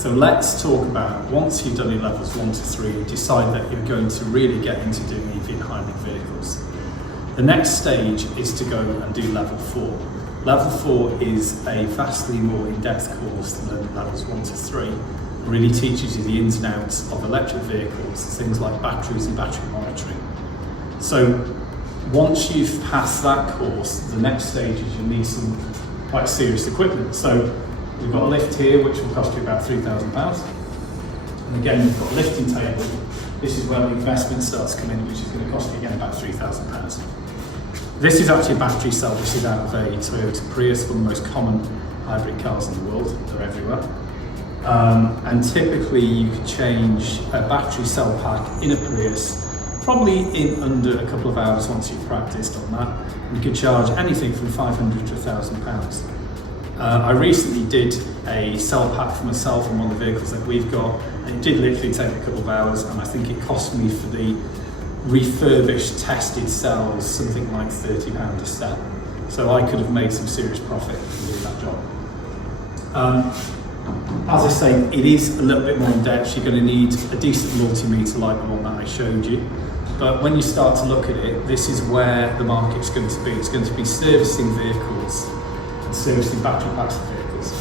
So let's talk about, once you've done your levels 1 to 3, you decide that you're going to really get into doing EV and hybrid vehicles. The next stage is to go and do level 4. Level 4 is a vastly more in-depth course than levels 1 to 3. It really teaches you the ins and outs of electric vehicles, things like batteries and battery monitoring. So once you've passed that course, the next stage is you'll need some quite serious equipment. So we've got a lift here which will cost you about £3,000. And again, we've got a lifting table. This is where the investment starts coming in, which is going to cost you again about £3,000. This is actually a battery cell. This is out of a Toyota Prius, one of the most common hybrid cars in the world. They're everywhere. And typically you could change a battery cell pack in a Prius probably in under a couple of hours once you've practiced on that. You could charge anything from £500 to £1,000. I recently did a cell pack for myself on one of the vehicles that we've got, and it did literally take a couple of hours, and I think it cost me for the refurbished, tested cells something like £30 a set. So I could have made some serious profit from doing that job. As I say, it is a little bit more in depth. You're going to need a decent multimeter like the one that I showed you. But when you start to look at it, this is where the market's going to be. It's going to be servicing vehicles and servicing battery packs of vehicles.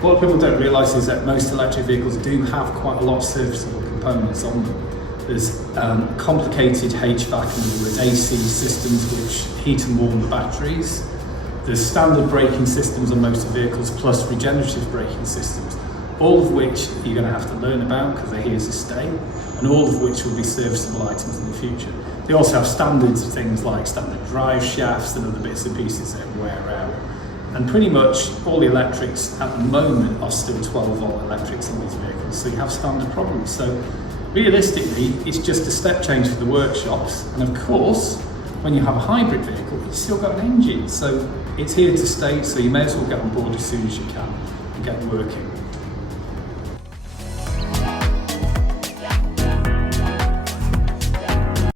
What people don't realise is that most electric vehicles do have quite a lot of serviceable components on them. There's complicated HVAC and AC systems which heat and warm the batteries. There's standard braking systems on most vehicles plus regenerative braking systems, all of which you're going to have to learn about because they're here to stay, and all of which will be serviceable items in the future. They also have standards, things like standard drive shafts and other bits and pieces that wear out. And pretty much all the electrics at the moment are still 12-volt electrics in these vehicles, so you have standard problems. So realistically, it's just a step change for the workshops, and of course, when you have a hybrid vehicle, you've still got an engine, so it's here to stay, so you may as well get on board as soon as you can and get working.